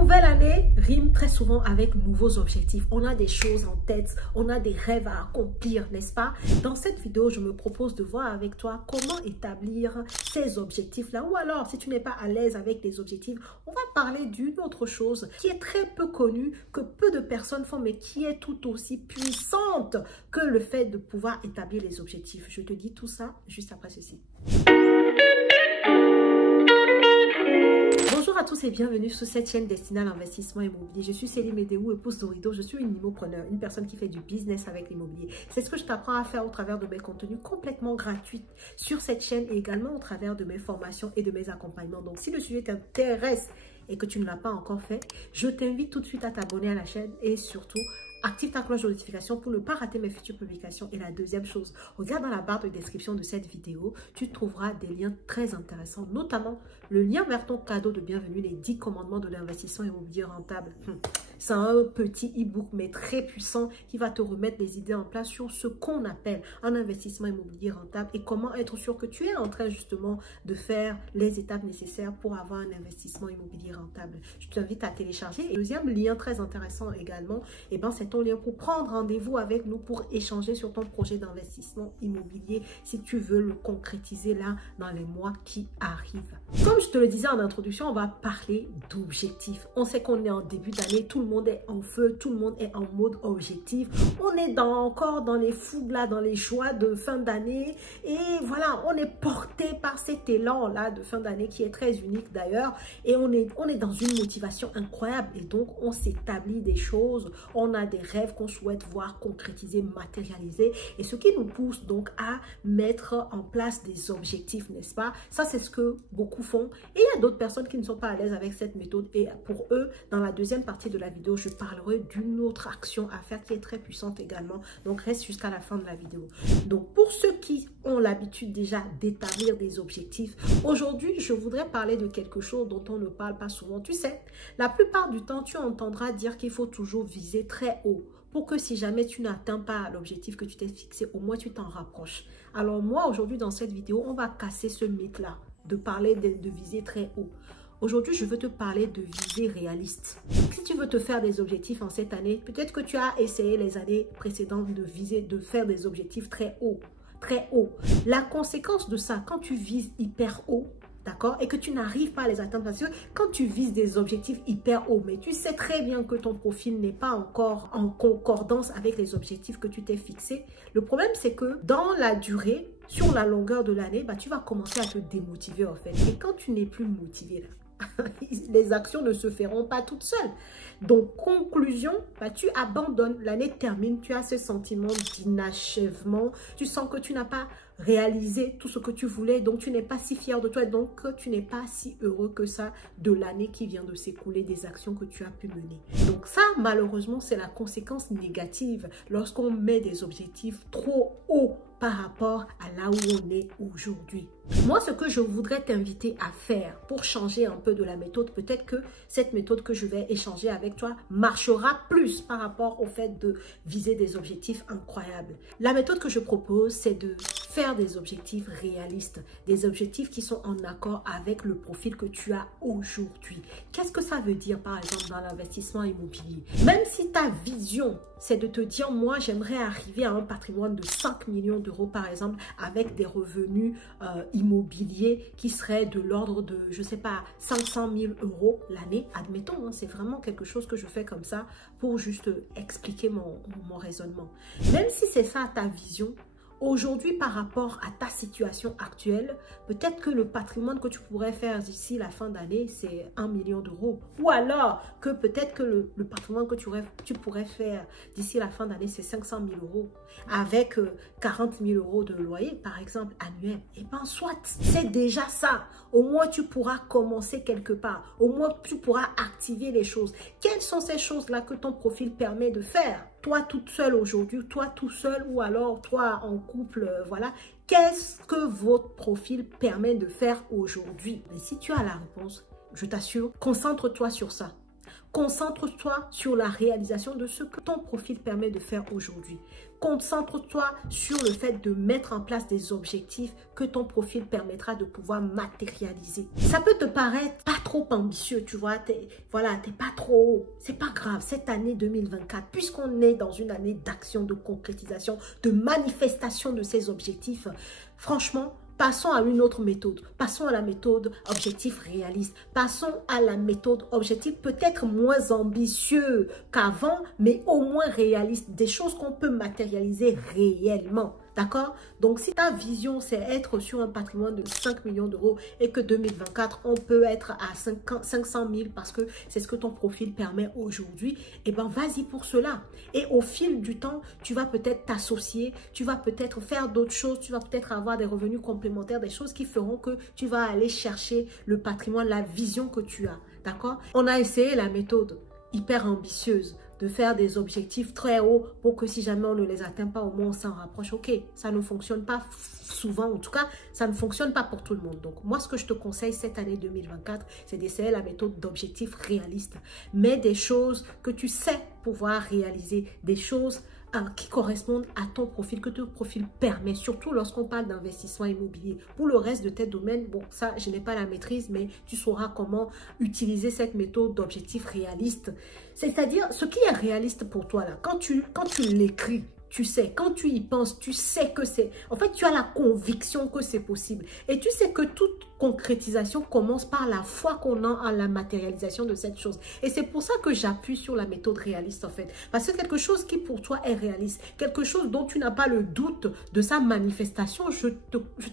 Nouvelle année rime très souvent avec nouveaux objectifs. On a des choses en tête, on a des rêves à accomplir, n'est-ce pas? Dans cette vidéo, je me propose de voir avec toi comment établir ces objectifs-là. Ou alors, si tu n'es pas à l'aise avec les objectifs, on va parler d'une autre chose qui est très peu connue, que peu de personnes font, mais qui est tout aussi puissante que le fait de pouvoir établir les objectifs. Je te dis tout ça juste après ceci. Bonjour à tous et bienvenue sur cette chaîne destinée à l'investissement immobilier. Je suis Céline Médéou, épouse d'Orido. Je suis une immopreneur, une personne qui fait du business avec l'immobilier. C'est ce que je t'apprends à faire au travers de mes contenus complètement gratuits sur cette chaîne et également au travers de mes formations et de mes accompagnements. Donc, si le sujet t'intéresse et que tu ne l'as pas encore fait, je t'invite tout de suite à t'abonner à la chaîne et surtout, active ta cloche de notification pour ne pas rater mes futures publications. Et la deuxième chose, regarde dans la barre de description de cette vidéo, tu trouveras des liens très intéressants, notamment le lien vers ton cadeau de bienvenue, les 10 commandements de l'investissement immobilier rentable. C'est un petit e-book mais très puissant qui va te remettre les idées en place sur ce qu'on appelle un investissement immobilier rentable et comment être sûr que tu es en train justement de faire les étapes nécessaires pour avoir un investissement immobilier rentable. Je t'invite à télécharger. Et le deuxième lien très intéressant également, c'est ton lien pour prendre rendez-vous avec nous pour échanger sur ton projet d'investissement immobilier si tu veux le concrétiser là dans les mois qui arrivent. Comme je te le disais en introduction, on va parler d'objectifs. On sait qu'on est en début d'année, tout le monde est en feu, tout le monde est en mode objectif. On est encore dans les fougues là, dans les joies de fin d'année et voilà, on est porté par cet élan là de fin d'année qui est très unique d'ailleurs et on est dans une motivation incroyable et donc on s'établit des choses, on a des rêves qu'on souhaite voir concrétiser, matérialiser et ce qui nous pousse donc à mettre en place des objectifs, n'est-ce pas? Ça, c'est ce que beaucoup font et il y a d'autres personnes qui ne sont pas à l'aise avec cette méthode et pour eux, dans la deuxième partie de la vidéo, je parlerai d'une autre action à faire qui est très puissante également. Donc, reste jusqu'à la fin de la vidéo. Donc, pour ceux qui ont l'habitude déjà d'établir des objectifs, aujourd'hui, je voudrais parler de quelque chose dont on ne parle pas souvent. Tu sais, la plupart du temps, tu entendras dire qu'il faut toujours viser très haut pour que si jamais tu n'atteins pas l'objectif que tu t'es fixé, au moins tu t'en rapproches. Alors moi, aujourd'hui, dans cette vidéo, on va casser ce mythe-là, de parler de viser très haut. Aujourd'hui, je veux te parler de viser réaliste. Si tu veux te faire des objectifs en cette année, peut-être que tu as essayé les années précédentes de faire des objectifs très haut, très haut. La conséquence de ça, quand tu vises hyper haut, d'accord, et que tu n'arrives pas à les atteindre, parce que quand tu vises des objectifs hyper hauts, mais tu sais très bien que ton profil n'est pas encore en concordance avec les objectifs que tu t'es fixés, le problème c'est que dans la durée, sur la longueur de l'année, tu vas commencer à te démotiver en fait. Et quand tu n'es plus motivé là, les actions ne se feront pas toutes seules. Donc, conclusion, tu abandonnes. L'année termine, tu as ce sentiment d'inachèvement. Tu sens que tu n'as pas réalisé tout ce que tu voulais. Donc, tu n'es pas si fier de toi. Donc, tu n'es pas si heureux que ça de l'année qui vient de s'écouler, des actions que tu as pu mener. Donc, ça, malheureusement, c'est la conséquence négative lorsqu'on met des objectifs trop hauts par rapport à là où on est aujourd'hui. Moi, ce que je voudrais t'inviter à faire pour changer un peu de la méthode, peut-être que cette méthode que je vais échanger avec toi marchera plus par rapport au fait de viser des objectifs incroyables. La méthode que je propose, c'est de faire des objectifs réalistes, des objectifs qui sont en accord avec le profil que tu as aujourd'hui. Qu'est-ce que ça veut dire, par exemple, dans l'investissement immobilier? Même si ta vision, c'est de te dire, moi, j'aimerais arriver à un patrimoine de 5 millions d'euros, par exemple, avec des revenus immobiliers qui seraient de l'ordre de, je sais pas, 500 000 euros l'année, admettons, c'est vraiment quelque chose que je fais comme ça pour juste expliquer mon raisonnement. Même si c'est ça ta vision, aujourd'hui, par rapport à ta situation actuelle, peut-être que le patrimoine que tu pourrais faire d'ici la fin d'année, c'est 1 million d'euros. Ou alors que peut-être que le patrimoine que tu pourrais faire d'ici la fin d'année, c'est 500 000 euros. Avec 40 000 euros de loyer, par exemple, annuel. Et bien, soit, c'est déjà ça. Au moins, tu pourras commencer quelque part. Au moins, tu pourras activer les choses. Quelles sont ces choses-là que ton profil permet de faire? Toi toute seule aujourd'hui, toi tout seul ou alors toi en couple, voilà. Qu'est-ce que votre profil permet de faire aujourd'hui? Et si tu as la réponse, je t'assure, concentre-toi sur ça. Concentre-toi sur la réalisation de ce que ton profil permet de faire aujourd'hui. Concentre-toi sur le fait de mettre en place des objectifs que ton profil permettra de pouvoir matérialiser. Ça peut te paraître pas trop ambitieux, tu vois, t'es pas trop haut. C'est pas grave, cette année 2024, puisqu'on est dans une année d'action, de concrétisation, de manifestation de ces objectifs, franchement, passons à une autre méthode. Passons à la méthode objectif réaliste. Passons à la méthode objectif peut-être moins ambitieux qu'avant, mais au moins réaliste. Des choses qu'on peut matérialiser réellement. D'accord? Donc, si ta vision, c'est être sur un patrimoine de 5 millions d'euros et que 2024, on peut être à 500 000 parce que c'est ce que ton profil permet aujourd'hui, eh bien, vas-y pour cela. Et au fil du temps, tu vas peut-être t'associer, tu vas peut-être faire d'autres choses, tu vas peut-être avoir des revenus complémentaires, des choses qui feront que tu vas aller chercher le patrimoine, la vision que tu as. D'accord? On a essayé la méthode hyper ambitieuse de faire des objectifs très hauts pour que si jamais on ne les atteint pas, au moins on s'en rapproche. Ok, ça ne fonctionne pas souvent, en tout cas, ça ne fonctionne pas pour tout le monde. Donc, moi, ce que je te conseille cette année 2024, c'est d'essayer la méthode d'objectifs réalistes. Mais des choses que tu sais pouvoir réaliser, des choses qui correspondent à ton profil, que ton profil permet, surtout lorsqu'on parle d'investissement immobilier. Pour le reste de tes domaines, bon, ça, je n'ai pas la maîtrise, mais tu sauras comment utiliser cette méthode d'objectifs réalistes. C'est-à-dire, ce qui est réaliste pour toi, là, quand tu l'écris, tu sais, quand tu y penses, tu sais que c'est... En fait, tu as la conviction que c'est possible. Et tu sais que toute concrétisation commence par la foi qu'on a en la matérialisation de cette chose. Et c'est pour ça que j'appuie sur la méthode réaliste, en fait. Parce que quelque chose qui pour toi est réaliste, quelque chose dont tu n'as pas le doute de sa manifestation, je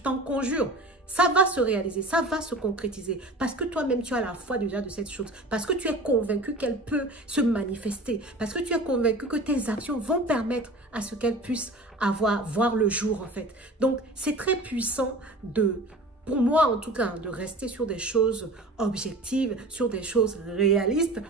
t'en conjure. Ça va se réaliser, ça va se concrétiser parce que toi-même tu as la foi déjà de cette chose, parce que tu es convaincu qu'elle peut se manifester, parce que tu es convaincu que tes actions vont permettre à ce qu'elle puisse voir le jour en fait. Donc c'est très puissant pour moi en tout cas, de rester sur des choses objectives, sur des choses réalistes,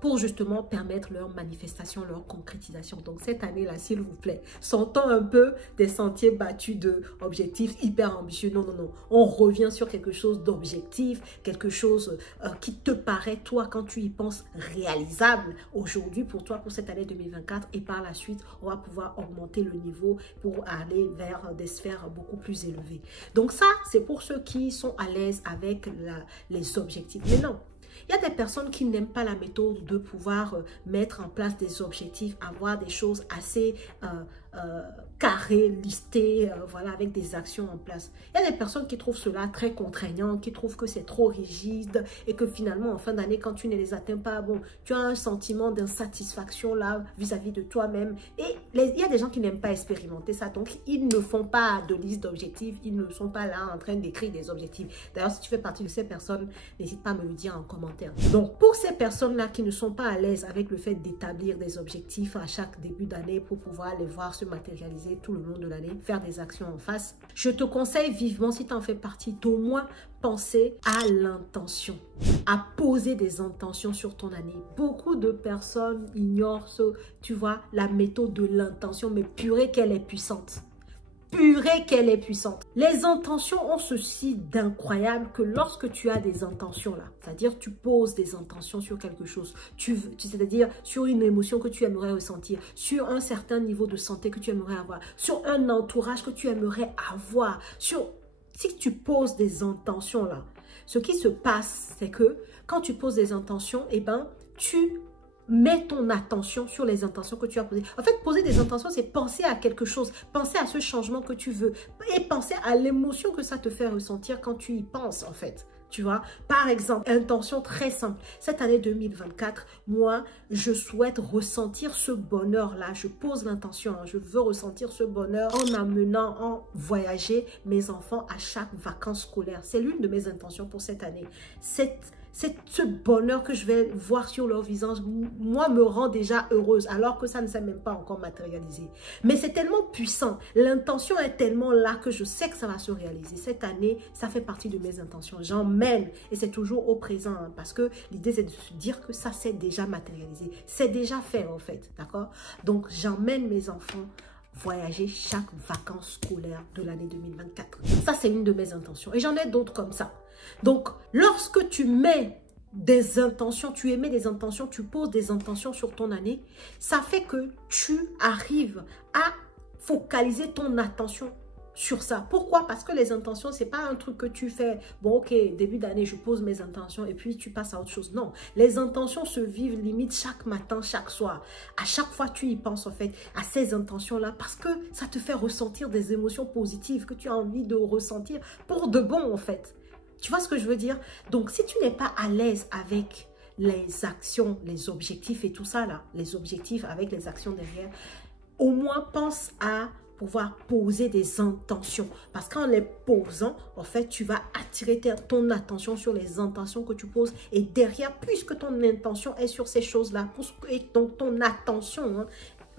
pour justement permettre leur manifestation, leur concrétisation. Donc cette année-là, s'il vous plaît, sortons un peu des sentiers battus d'objectifs hyper ambitieux. Non, non, non. On revient sur quelque chose d'objectif, quelque chose qui te paraît, toi, quand tu y penses, réalisable aujourd'hui pour toi, pour cette année 2024. Et par la suite, on va pouvoir augmenter le niveau pour aller vers des sphères beaucoup plus élevées. Donc ça, c'est pour ceux qui sont à l'aise avec les objectifs. Mais non. Il y a des personnes qui n'aiment pas la méthode de pouvoir mettre en place des objectifs, avoir des choses assez carrées, listées, voilà, avec des actions en place. Il y a des personnes qui trouvent cela très contraignant, qui trouvent que c'est trop rigide et que finalement, en fin d'année, quand tu ne les atteins pas, bon, tu as un sentiment d'insatisfaction là vis-à-vis de toi-même. Et il y a des gens qui n'aiment pas expérimenter ça, donc ils ne font pas de liste d'objectifs, ils ne sont pas là en train d'écrire des objectifs. D'ailleurs, si tu fais partie de ces personnes, n'hésite pas à me le dire en commentaire. Donc, pour ces personnes-là qui ne sont pas à l'aise avec le fait d'établir des objectifs à chaque début d'année pour pouvoir les voir se matérialiser tout le long de l'année, faire des actions en face, je te conseille vivement, si tu en fais partie, d'au moins penser à l'intention, à poser des intentions sur ton année. Beaucoup de personnes ignorent tu vois, la méthode de l'intention, mais purée qu'elle est puissante. Purée qu'elle est puissante. Les intentions ont ceci d'incroyable que lorsque tu as des intentions là, c'est-à-dire tu poses des intentions sur quelque chose, c'est-à-dire sur une émotion que tu aimerais ressentir, sur un certain niveau de santé que tu aimerais avoir, sur un entourage que tu aimerais avoir, si tu poses des intentions là, ce qui se passe, c'est que quand tu poses des intentions, eh ben, tu mets ton attention sur les intentions que tu as posées. En fait, poser des intentions, c'est penser à quelque chose, penser à ce changement que tu veux et penser à l'émotion que ça te fait ressentir quand tu y penses, en fait. Tu vois, par exemple, intention très simple. Cette année 2024, moi, je souhaite ressentir ce bonheur-là. Je pose l'intention, hein, je veux ressentir ce bonheur en voyager mes enfants à chaque vacances scolaires. C'est l'une de mes intentions pour cette année. C'est ce bonheur que je vais voir sur leur visage, moi, me rend déjà heureuse, alors que ça ne s'est même pas encore matérialisé. Mais c'est tellement puissant, l'intention est tellement là que je sais que ça va se réaliser. Cette année, ça fait partie de mes intentions. J'emmène, et c'est toujours au présent, hein, parce que l'idée, c'est de se dire que ça s'est déjà matérialisé. C'est déjà fait, en fait, d'accord? Donc, j'emmène mes enfants voyager chaque vacances scolaires de l'année 2024. Ça, c'est une de mes intentions. Et j'en ai d'autres comme ça. Donc, lorsque tu mets des intentions, tu émets des intentions, tu poses des intentions sur ton année, ça fait que tu arrives à focaliser ton attention sur ça. Pourquoi? Parce que les intentions, c'est pas un truc que tu fais, bon ok, début d'année, je pose mes intentions et puis tu passes à autre chose. Non, les intentions se vivent limite chaque matin, chaque soir. À chaque fois, tu y penses en fait à ces intentions-là parce que ça te fait ressentir des émotions positives que tu as envie de ressentir pour de bon en fait. Tu vois ce que je veux dire? Donc, si tu n'es pas à l'aise avec les actions, les objectifs et tout ça là, les objectifs avec les actions derrière, au moins pense à pouvoir poser des intentions. Parce qu'en les posant, en fait, tu vas attirer ton attention sur les intentions que tu poses. Et derrière, puisque ton intention est sur ces choses-là, et donc ton attention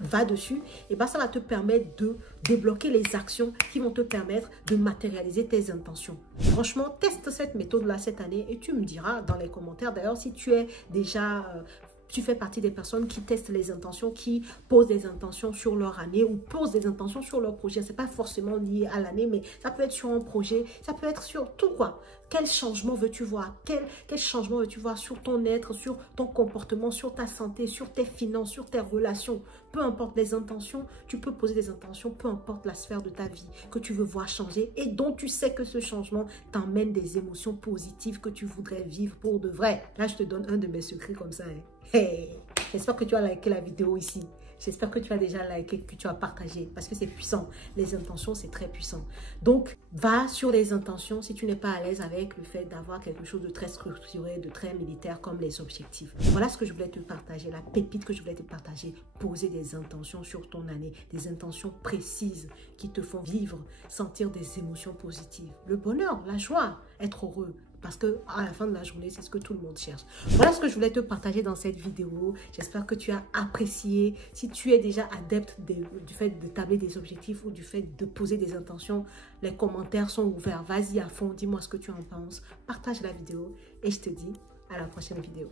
va dessus, et bien ça va te permettre de débloquer les actions qui vont te permettre de matérialiser tes intentions. Franchement, teste cette méthode-là cette année et tu me diras dans les commentaires. D'ailleurs, si tu es déjà... tu fais partie des personnes qui testent les intentions, qui posent des intentions sur leur année ou posent des intentions sur leur projet. Ce n'est pas forcément lié à l'année, mais ça peut être sur un projet, ça peut être sur tout quoi. Quel changement veux-tu voir? Quel changement veux-tu voir sur ton être, sur ton comportement, sur ta santé, sur tes finances, sur tes relations? Peu importe les intentions, tu peux poser des intentions, peu importe la sphère de ta vie que tu veux voir changer et dont tu sais que ce changement t'emmène des émotions positives que tu voudrais vivre pour de vrai. Là, je te donne un de mes secrets comme ça. Hey, j'espère que tu as liké la vidéo ici. J'espère que tu as déjà liké, que tu as partagé parce que c'est puissant. Les intentions, c'est très puissant. Donc, va sur les intentions si tu n'es pas à l'aise avec le fait d'avoir quelque chose de très structuré, de très militaire comme les objectifs. Voilà ce que je voulais te partager, la pépite que je voulais te partager. Poser des intentions sur ton année, des intentions précises qui te font vivre, sentir des émotions positives. Le bonheur, la joie, être heureux. Parce qu'à la fin de la journée, c'est ce que tout le monde cherche. Voilà ce que je voulais te partager dans cette vidéo. J'espère que tu as apprécié. Si tu es déjà adepte du fait de tabler des objectifs ou du fait de poser des intentions, les commentaires sont ouverts. Vas-y à fond, dis-moi ce que tu en penses. Partage la vidéo et je te dis à la prochaine vidéo.